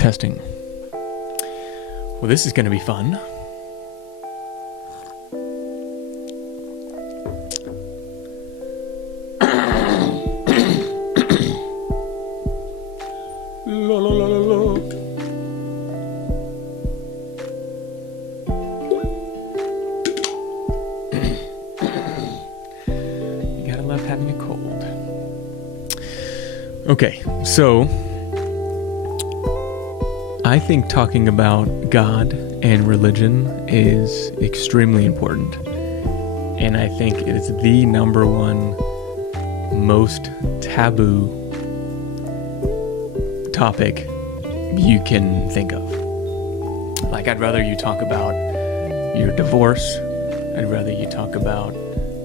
Testing. Well, this is going to be fun. La, la, la, la, la. You gotta love having a cold. Okay, so I think talking about God and religion is extremely important. And I think it is the number one most taboo topic you can think of. Like, I'd rather you talk about your divorce. I'd rather you talk about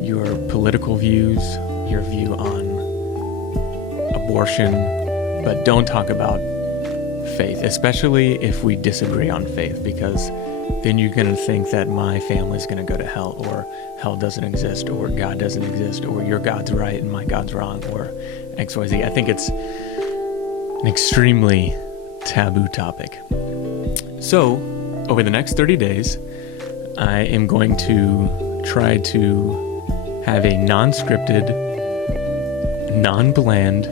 your political views, your view on abortion, but don't talk about faith, especially if we disagree on faith, because then you're going to think that my family's going to go to hell, or hell doesn't exist, or God doesn't exist, or your God's right and my God's wrong, or XYZ. I think it's an extremely taboo topic. So, over the next 30 days, I am going to try to have a non-scripted, non-bland,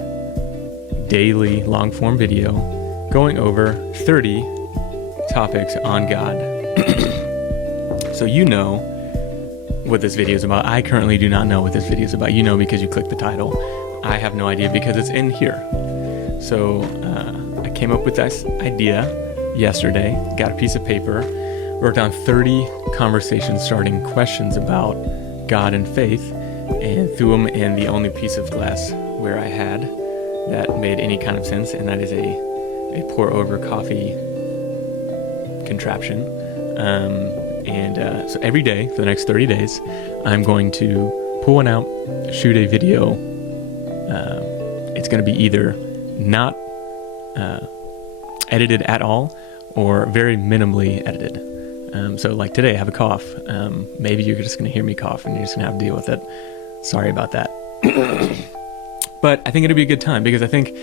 daily long-form video going over 30 topics on God. So you know what this video is about. I currently do not know what this video is about. You know because you clicked the title. I have no idea because it's in here. So I came up with this idea yesterday, got a piece of paper, wrote down 30 conversation starting questions about God and faith, and threw them in the only piece of glass where I had that made any kind of sense, and that is a pour over coffee contraption. So every day for the next 30 days, I'm going to pull one out, shoot a video. It's going to be either not edited at all or very minimally edited. So like today, I have a cough. Maybe you're just going to hear me cough and you're just going to have to deal with it. Sorry about that. But I think it'll be a good time, because I think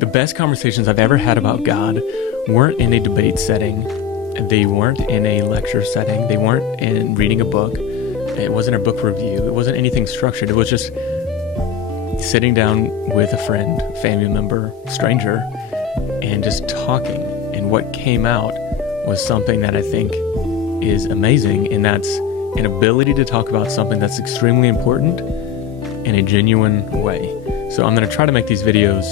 the best conversations I've ever had about God weren't in a debate setting. They weren't in a lecture setting. They weren't in reading a book. It wasn't a book review. It wasn't anything structured. It was just sitting down with a friend, family member, stranger, and just talking. And what came out was something that I think is amazing, and that's an ability to talk about something that's extremely important in a genuine way. So I'm going to try to make these videos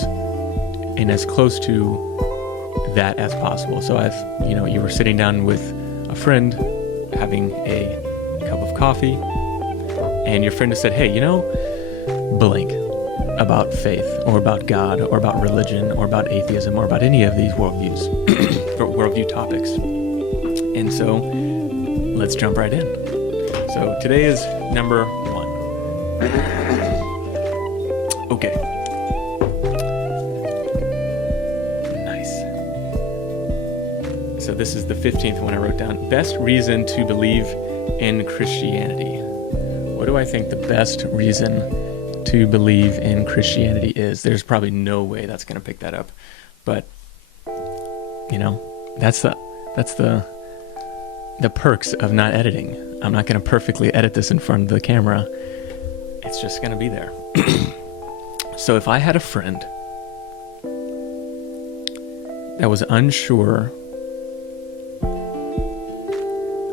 in as close to that as possible. So if you were sitting down with a friend having a cup of coffee, and your friend has said, hey, blank about faith or about God or about religion or about atheism or about any of these worldviews or worldview topics. And so let's jump right in. So today is number 1. Okay. So this is the 15th one I wrote down. Best reason to believe in Christianity. What do I think the best reason to believe in Christianity is? There's probably no way that's going to pick that up. But, that's the perks of not editing. I'm not going to perfectly edit this in front of the camera. It's just going to be there. So if I had a friend that was unsure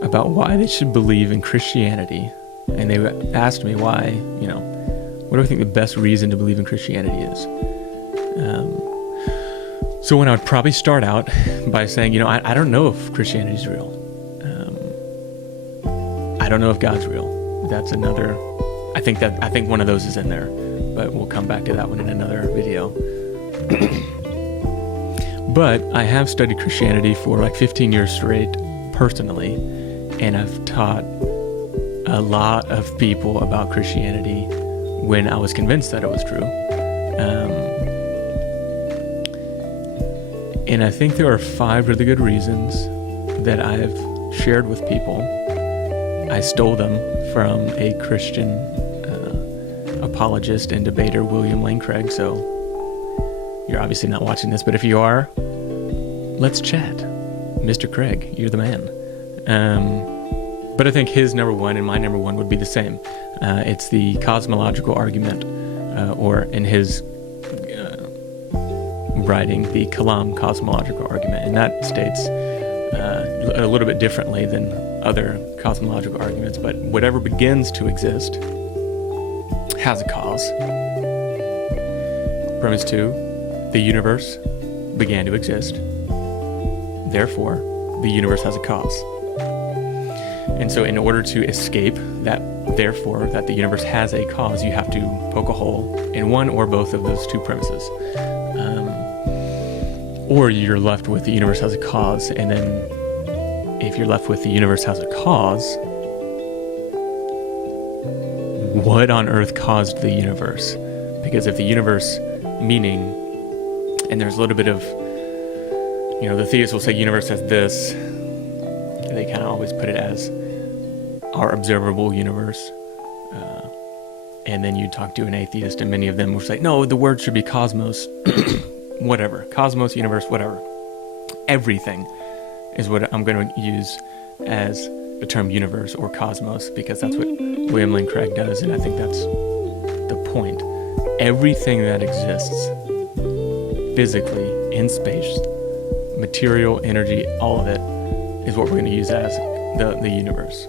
about why they should believe in Christianity, and they asked me why, what do I think the best reason to believe in Christianity is? So when I would probably start out by saying, I don't know if Christianity is real. I don't know if God's real. That's another, I think one of those is in there, but we'll come back to that one in another video. But I have studied Christianity for like 15 years straight, personally, and I've taught a lot of people about Christianity when I was convinced that it was true. And I think there are 5 really good reasons that I've shared with people. I stole them from a Christian apologist and debater, William Lane Craig. So you're obviously not watching this, but if you are, let's chat. Mr. Craig, you're the man. But I think his number one and my number one would be the same. It's the cosmological argument, or in his writing, the Kalam cosmological argument. And that states a little bit differently than other cosmological arguments, but whatever begins to exist has a cause. Premise 2, the universe began to exist. Therefore, the universe has a cause. And so in order to escape that, therefore, that the universe has a cause, you have to poke a hole in one or both of those two premises. Or you're left with the universe has a cause, and then if you're left with the universe has a cause, what on earth caused the universe? Because if the universe, meaning, and there's a little bit of, the theists will say universe has this, they kind of always put it as our observable universe. And then you talk to an atheist, and many of them will say, no, the word should be cosmos. Whatever. Cosmos, universe, whatever. Everything is what I'm going to use as the term universe or cosmos, because that's what William Lane Craig does, and I think that's the point. Everything that exists physically in space, material, energy, all of it, is what we're going to use as the universe.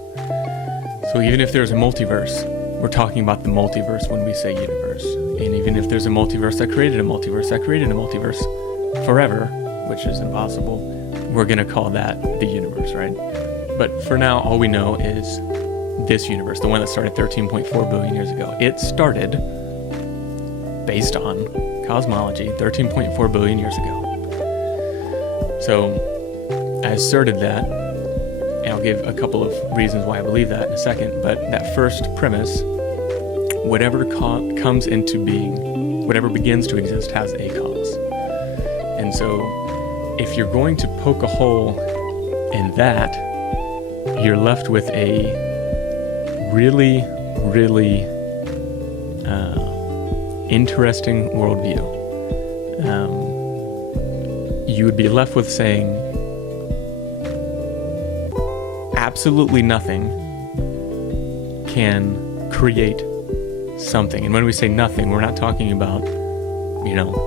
So even if there's a multiverse, we're talking about the multiverse when we say universe. And even if there's a multiverse that created a multiverse forever, which is impossible, we're going to call that the universe, right? But for now, all we know is this universe, the one that started 13.4 billion years ago. It started based on cosmology 13.4 billion years ago. So I asserted that, and I'll give a couple of reasons why I believe that in a second, but that first premise, whatever comes into being, whatever begins to exist has a cause. And so if you're going to poke a hole in that, you're left with a really, really interesting worldview. You would be left with saying absolutely nothing can create something. And when we say nothing, we're not talking about,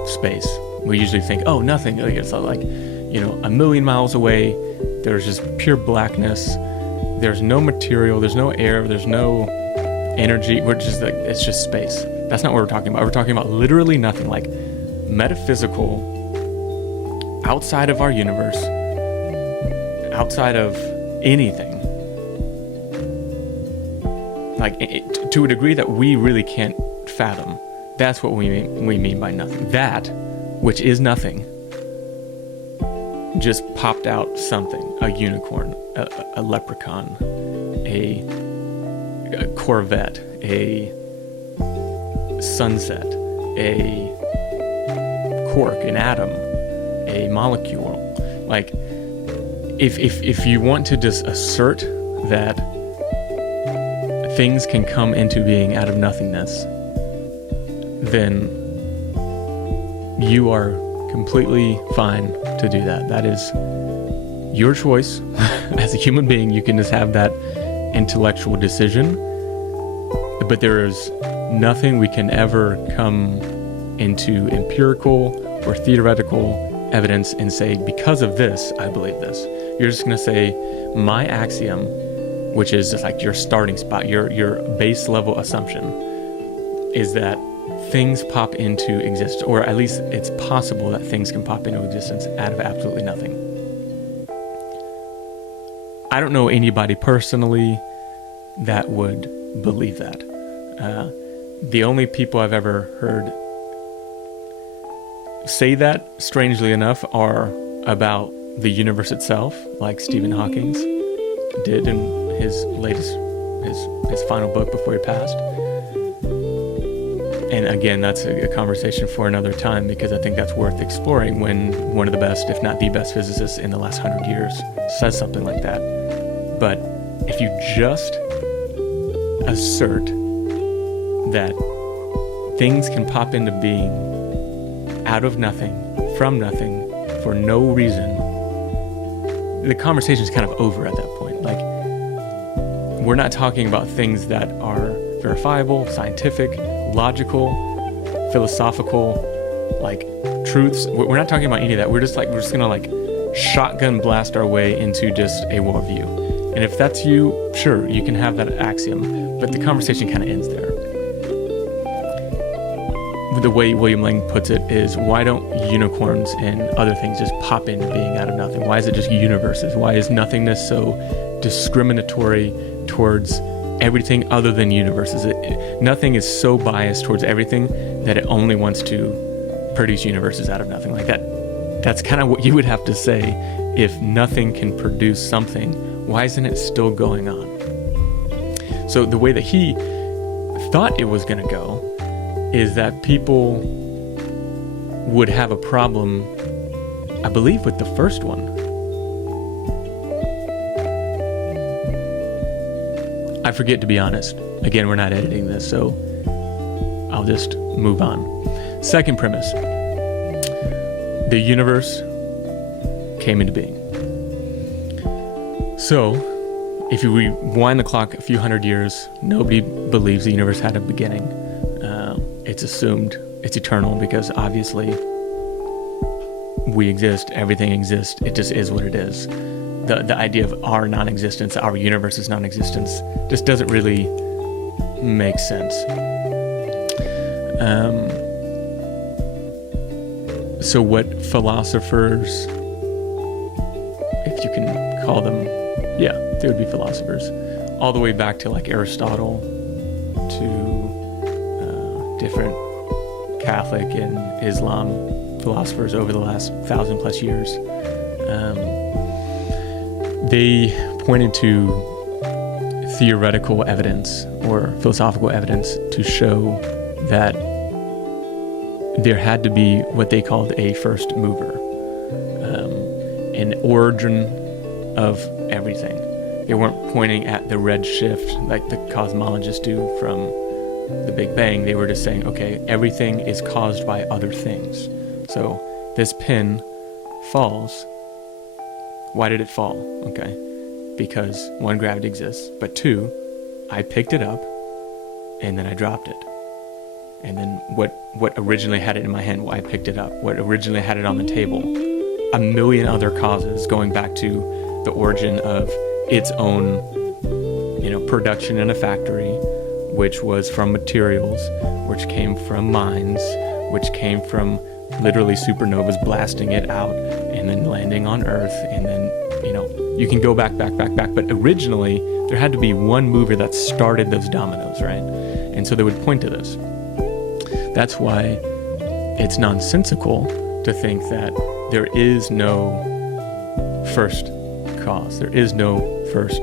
space. We usually think, oh, nothing. It's like, a million miles away, there's just pure blackness. There's no material, there's no air, there's no energy. It's just space. That's not what we're talking about. We're talking about literally nothing, like metaphysical, outside of our universe, outside of anything. Like, to a degree that we really can't fathom. That's what we mean by nothing. That, which is nothing, just popped out something. A unicorn, a leprechaun, a Corvette, a sunset, a quark, an atom, a molecule. Like, if you want to just assert that things can come into being out of nothingness, then you are completely fine to do that. That is your choice. As a human being, you can just have that intellectual decision, but there is nothing we can ever come into empirical or theoretical evidence and say, because of this, I believe this. You're just going to say, my axiom, which is just like your starting spot, your base level assumption, is that things pop into existence, or at least it's possible that things can pop into existence out of absolutely nothing. I don't know anybody personally that would believe that. The only people I've ever heard say that, strangely enough, are about the universe itself, like Stephen Hawking did in his final book before he passed. And again, that's a conversation for another time, because I think that's worth exploring when one of the best, if not the best physicists in the last 100 years says something like that. But if you just assert that things can pop into being out of nothing, from nothing, for no reason, the conversation is kind of over at that point. Like, we're not talking about things that are verifiable, scientific, logical, philosophical, like truths. We're not talking about any of that. We're just gonna like shotgun blast our way into just a worldview. And if that's you, sure, you can have that axiom, but the conversation kind of ends there. The way William Lane puts it is, why don't unicorns and other things just pop into being out of nothing? Why is it just universes? Why is nothingness so discriminatory towards everything other than universes? Nothing is so biased towards everything that it only wants to produce universes out of nothing. Like that's kind of what you would have to say. If nothing can produce something, why isn't it still going on? So the way that he thought it was going to go is that people would have a problem, I believe, with the first one. I forget, to be honest. Again, we're not editing this, so I'll just move on. Second premise. The universe came into being. So, if you rewind the clock a few hundred years, nobody believes the universe had a beginning. It's assumed it's eternal because obviously we exist, everything exists, it just is what it is. The idea of our non-existence, our universe's non-existence, just doesn't really make sense. So what philosophers, if you can call them, yeah, they would be philosophers, all the way back to like Aristotle, to different Catholic and Islam philosophers over the last 1,000+ years, they pointed to theoretical evidence or philosophical evidence to show that there had to be what they called a first mover, an origin of everything. They weren't pointing at the red shift like the cosmologists do from the Big Bang. They were just saying, okay, everything is caused by other things. So this pin falls. Why did it fall? Okay, because one, gravity exists, but two, I picked it up and then I dropped it. And then what originally had it in my hand, I picked it up. What originally had it on the table, a million other causes going back to the origin of its own, production in a factory, which was from materials, which came from mines, which came from literally supernovas blasting it out and then landing on Earth. And then, you can go back, but originally there had to be one mover that started those dominoes, right? And so they would point to this. That's why it's nonsensical to think that there is no first cause. There is no first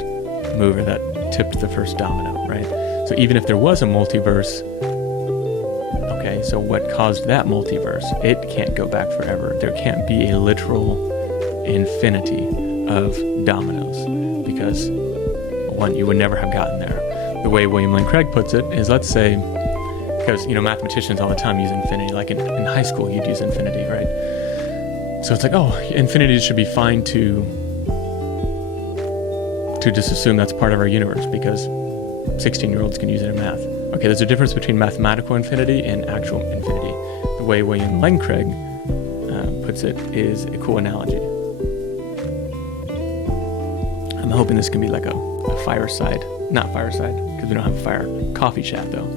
mover that tipped the first domino, right? So even if there was a multiverse, okay, so what caused that multiverse? It can't go back forever. There can't be a literal infinity of dominoes because, one, you would never have gotten there. The way William Lane Craig puts it is, let's say, because, mathematicians all the time use infinity, like in high school you'd use infinity, right? So it's like, oh, infinity should be fine to just assume that's part of our universe because 16-year-olds can use it in math. Okay, there's a difference between mathematical infinity and actual infinity. The way William Lane Craig puts it is a cool analogy. I'm hoping this can be like a fireside, not fireside, because we don't have a fire, coffee chat though.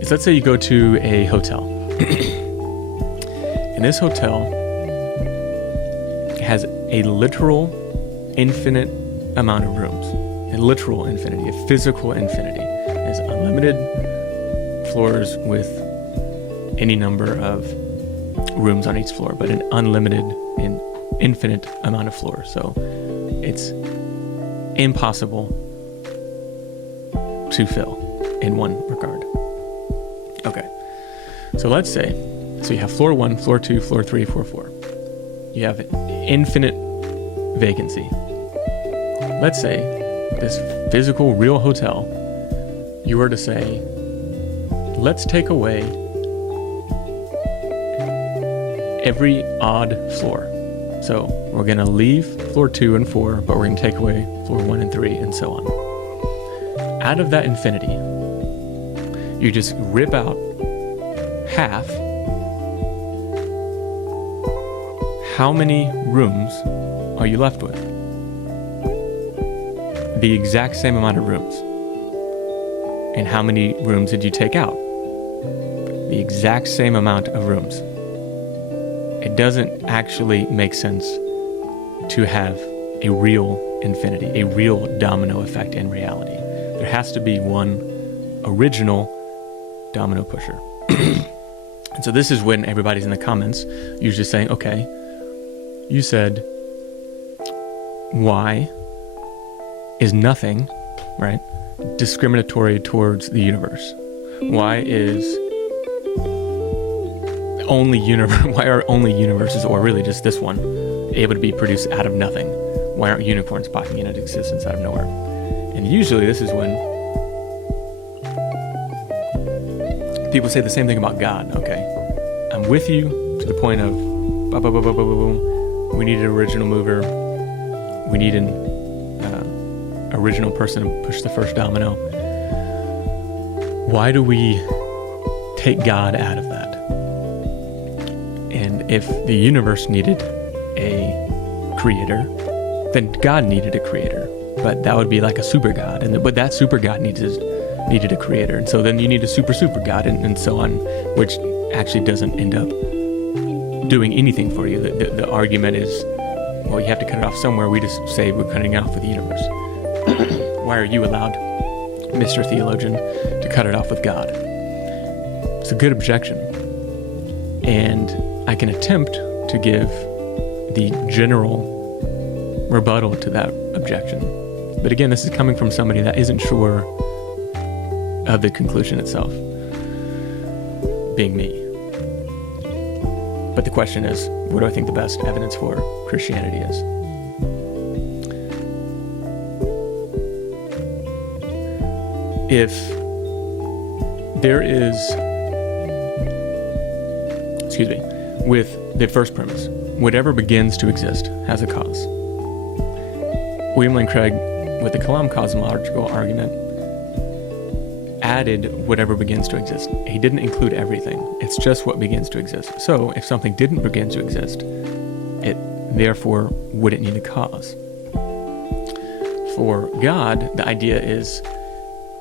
Is, let's say you go to a hotel. And this hotel has a literal infinite amount of rooms. A literal infinity, a physical infinity. It has unlimited floors with any number of rooms on each floor, but an unlimited and infinite amount of floors. So it's impossible to fill in one regard. Okay, so let's say, so you have floor 1, floor 2, floor 3, floor 4. You have infinite vacancy. Let's say this physical, real hotel, you were to say, let's take away every odd floor. So we're going to leave floor 2 and 4, but we're going to take away floor 1 and 3, and so on. Out of that infinity, you just rip out half. How many rooms are you left with? The exact same amount of rooms. And how many rooms did you take out? The exact same amount of rooms. It doesn't actually make sense to have a real infinity, a real domino effect in reality. There has to be one original domino pusher. And so this is when everybody's in the comments usually saying, okay, you said y is nothing, right, discriminatory towards the universe. Why are only universes, or really just this one, able to be produced out of nothing? Why aren't unicorns popping into existence out of nowhere? And usually this is when people say the same thing about God. Okay, I'm with you to the point of we need an original mover. We need an original person to push the first domino. Why do we take God out of that? And if the universe needed a creator, then God needed a creator. But that would be like a super God. But that super God needed a creator. And so then you need a super God and so on, which actually doesn't end up doing anything for you. The argument is, well, you have to cut it off somewhere. We just say we're cutting it off with the universe. Why are you allowed, Mr. Theologian, to cut it off with God? It's a good objection. And I can attempt to give the general rebuttal to that objection. But again, this is coming from somebody that isn't sure of the conclusion itself, being me. But the question is, what do I think the best evidence for Christianity is? If there is, with the first premise, whatever begins to exist has a cause. William Lane Craig, with the Kalam cosmological argument, added whatever begins to exist. He didn't include everything. It's just what begins to exist. So if something didn't begin to exist, it therefore wouldn't need a cause. For God, the idea is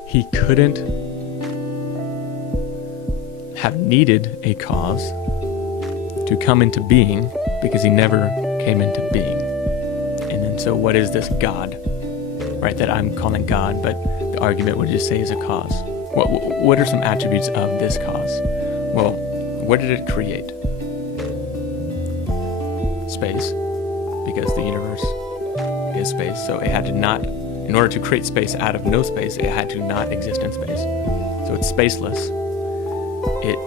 he couldn't have needed a cause to come into being because he never came into being. And then so what is this God, right, that I'm calling God, but the argument would just say is a cause? What are some attributes of this cause? Well, what did it create? Space, because the universe is space. So it had to not, in order to create space out of no space, it had to not exist in space. So it's spaceless. It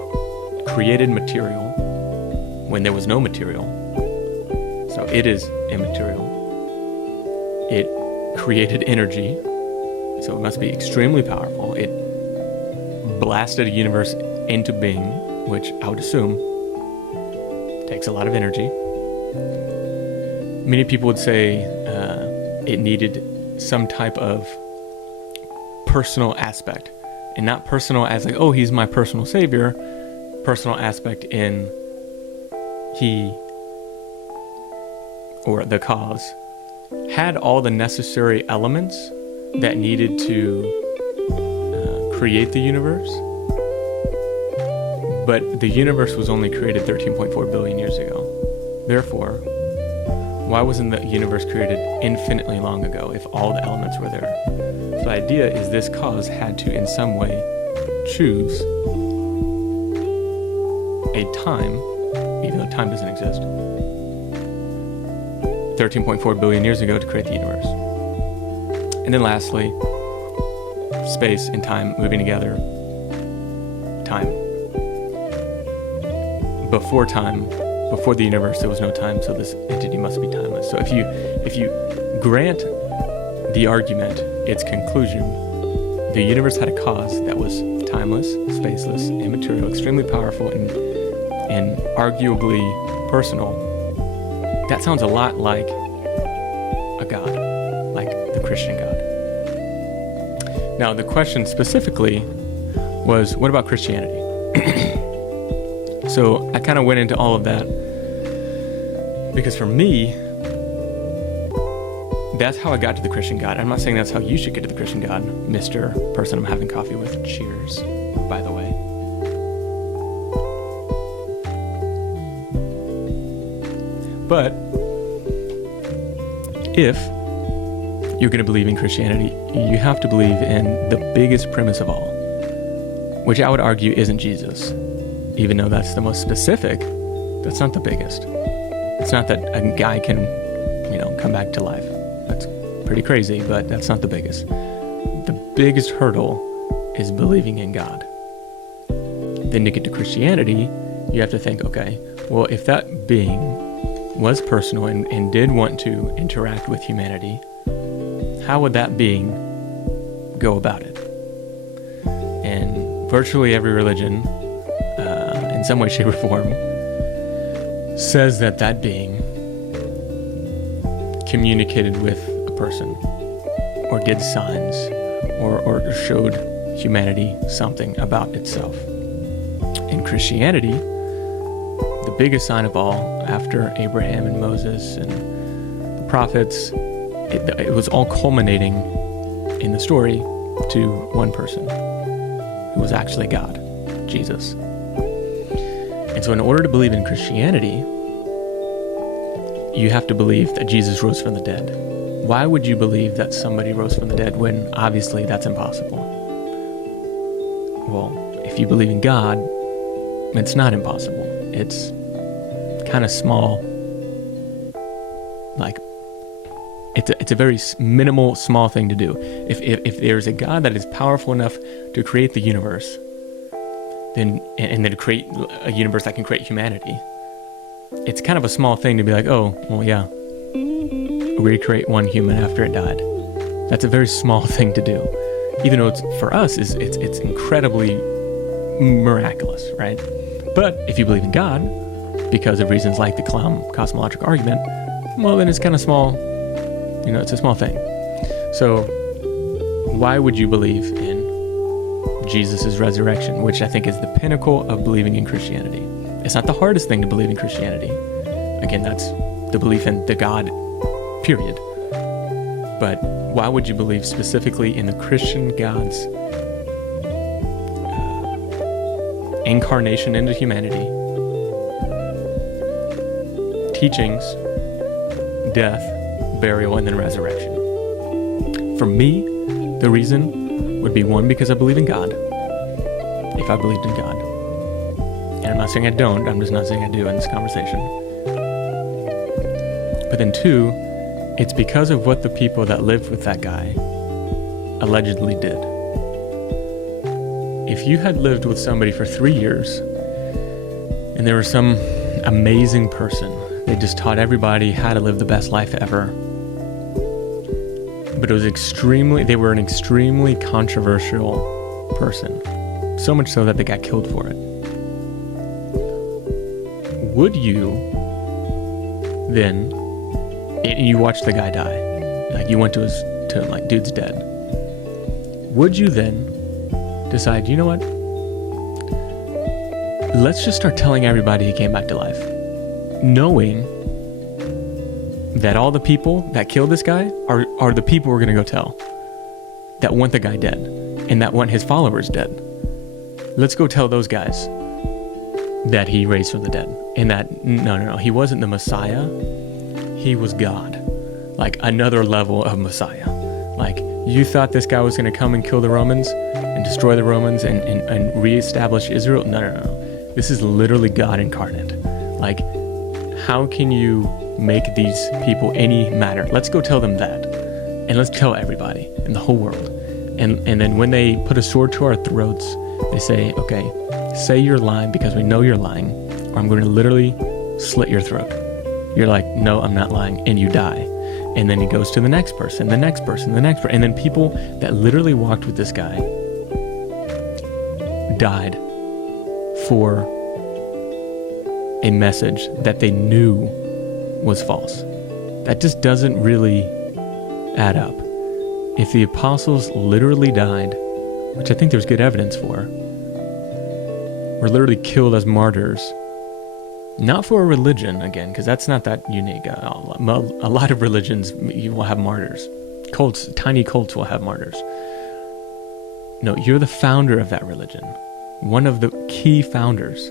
created material when there was no material. So it is immaterial. It created energy. So it must be extremely powerful. It blasted a universe into being, which I would assume takes a lot of energy. Many people would say it needed some type of personal aspect, and not personal as like, oh, he's my personal savior. Personal aspect in he, or the cause, had all the necessary elements that needed to create the universe, but the universe was only created 13.4 billion years ago. Therefore, why wasn't the universe created infinitely long ago if all the elements were there? So the idea is this cause had to in some way choose a time, even though time doesn't exist, 13.4 billion years ago to create the universe. And then lastly, space and time moving together. Time. Before the universe, there was no time, so this entity must be timeless. So if you grant the argument its conclusion, the universe had a cause that was timeless, spaceless, immaterial, extremely powerful, and arguably personal. that sounds a lot like a God, like the Christian God. Now, the question specifically was, what about Christianity? So I kind of went into all of that because for me, that's how I got to the Christian God. I'm not saying that's how you should get to the Christian God, Mr. Person I'm having coffee with. Cheers, by the way. But if you're going to believe in Christianity, you have to believe in the biggest premise of all, which I would argue isn't Jesus. Even though that's the most specific, that's not the biggest. It's not that a guy can, come back to life. That's pretty crazy, but that's not the biggest. The biggest hurdle is believing in God. Then to get to Christianity, you have to think, okay, well, if that being was personal and did want to interact with humanity, how would that being go about it? And virtually every religion, in some way, shape, or form, says that being communicated with a person, or did signs, or showed humanity something about itself. In Christianity, the biggest sign of all, after Abraham and Moses and the prophets, it was all culminating in the story to one person who was actually God, Jesus. And so in order to believe in Christianity, you have to believe that Jesus rose from the dead. Why would you believe that somebody rose from the dead when obviously that's impossible? Well, if you believe in God, it's not impossible. It's kind of small, like it's a very minimal, small thing to do. If there's a God that is powerful enough to create the universe, then to create a universe that can create humanity, it's kind of a small thing to be like, oh, well, yeah, recreate one human after it died. That's a very small thing to do, even though for us it's incredibly miraculous, right? But if you believe in God, because of reasons like the cosmological argument, well, then it's kind of small. It's a small thing. So why would you believe in Jesus' resurrection, which I think is the pinnacle of believing in Christianity? It's not the hardest thing to believe in Christianity. Again, that's the belief in the God, period. But why would you believe specifically in the Christian God's incarnation into humanity, teachings, death, burial, and then resurrection? For me, the reason would be, one, because I believe in God. If I believed in God. And I'm not saying I don't, I'm just not saying I do in this conversation. But then two, it's because of what the people that lived with that guy allegedly did. If you had lived with somebody for 3 years, and there was some amazing person, they just taught everybody how to live the best life ever, but they were an extremely controversial person, so much so that they got killed for it. Would you then, and you watched the guy die, like you went to him, like, dude's dead, would you then decide, you know what, let's just start telling everybody he came back to life, knowing that all the people that killed this guy are the people we're going to go tell, that want the guy dead and that want his followers dead? Let's go tell those guys that he raised from the dead, and that no, he wasn't the Messiah, he was God, like another level of Messiah. Like, you thought this guy was going to come and kill the Romans and destroy the Romans and reestablish Israel? No. This is literally God incarnate. Like, how can you make these people any matter? Let's go tell them that, and let's tell everybody in the whole world. And then when they put a sword to our throats, they say, okay, say you're lying because we know you're lying, or I'm going to literally slit your throat. You're like, no, I'm not lying, and you die. And then he goes to the next person, the next person, the next person, and then people that literally walked with this guy died for a message that they knew was false. That just doesn't really add up. If the apostles literally died, which I think there's good evidence for, were literally killed as martyrs, not for a religion, again, because that's not that unique. A lot of religions, you will have martyrs. Cults, tiny cults will have martyrs. No, you're the founder of that religion, one of the key founders,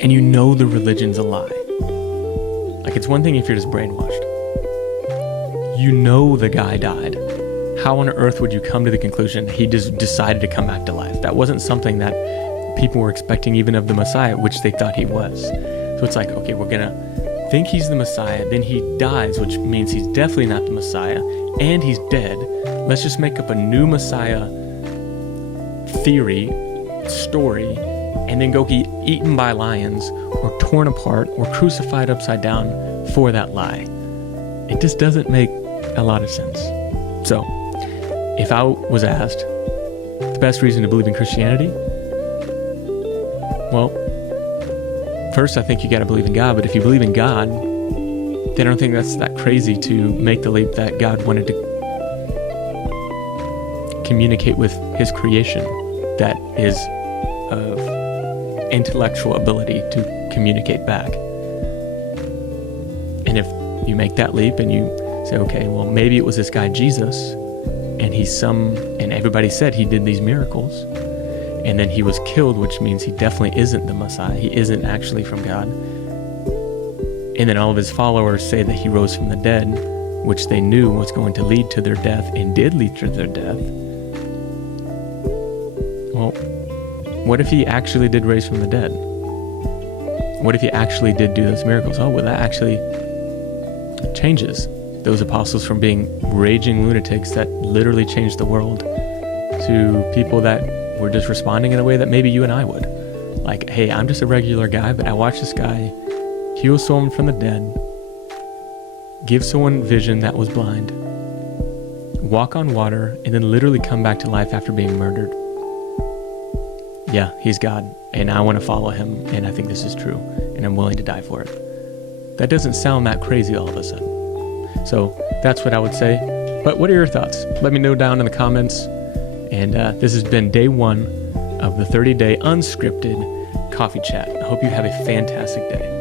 and you know the religion's a lie. Like, it's one thing if you're just brainwashed. You know the guy died. How on earth would you come to the conclusion he just decided to come back to life? That wasn't something that people were expecting even of the Messiah, which they thought he was. So it's like, okay, we're gonna think he's the Messiah, then he dies, which means he's definitely not the Messiah, and he's dead. Let's just make up a new Messiah theory, story, and then go get eaten by lions or torn apart or crucified upside down for that lie. It just doesn't make a lot of sense. So, if I was asked the best reason to believe in Christianity, well, first I think you gotta believe in God, but if you believe in God, then I don't think that's that crazy to make the leap that God wanted to communicate with his creation that is of intellectual ability to communicate back. And if you make that leap and you say, okay, well, maybe it was this guy Jesus, and and everybody said he did these miracles, and then he was killed, which means he definitely isn't the Messiah. He isn't actually from God. And then all of his followers say that he rose from the dead, which they knew was going to lead to their death and did lead to their death. Well, what if he actually did raise from the dead? What if he actually did do those miracles? Oh, well, that actually changes those apostles from being raging lunatics that literally changed the world to people that were just responding in a way that maybe you and I would. Like, hey, I'm just a regular guy, but I watched this guy heal someone from the dead, give someone vision that was blind, walk on water, and then literally come back to life after being murdered. Yeah, he's God, and I want to follow him, and I think this is true, and I'm willing to die for it. That doesn't sound that crazy all of a sudden. So that's what I would say. But what are your thoughts? Let me know down in the comments. And this has been day 1 of the 30-day unscripted coffee chat. I hope you have a fantastic day.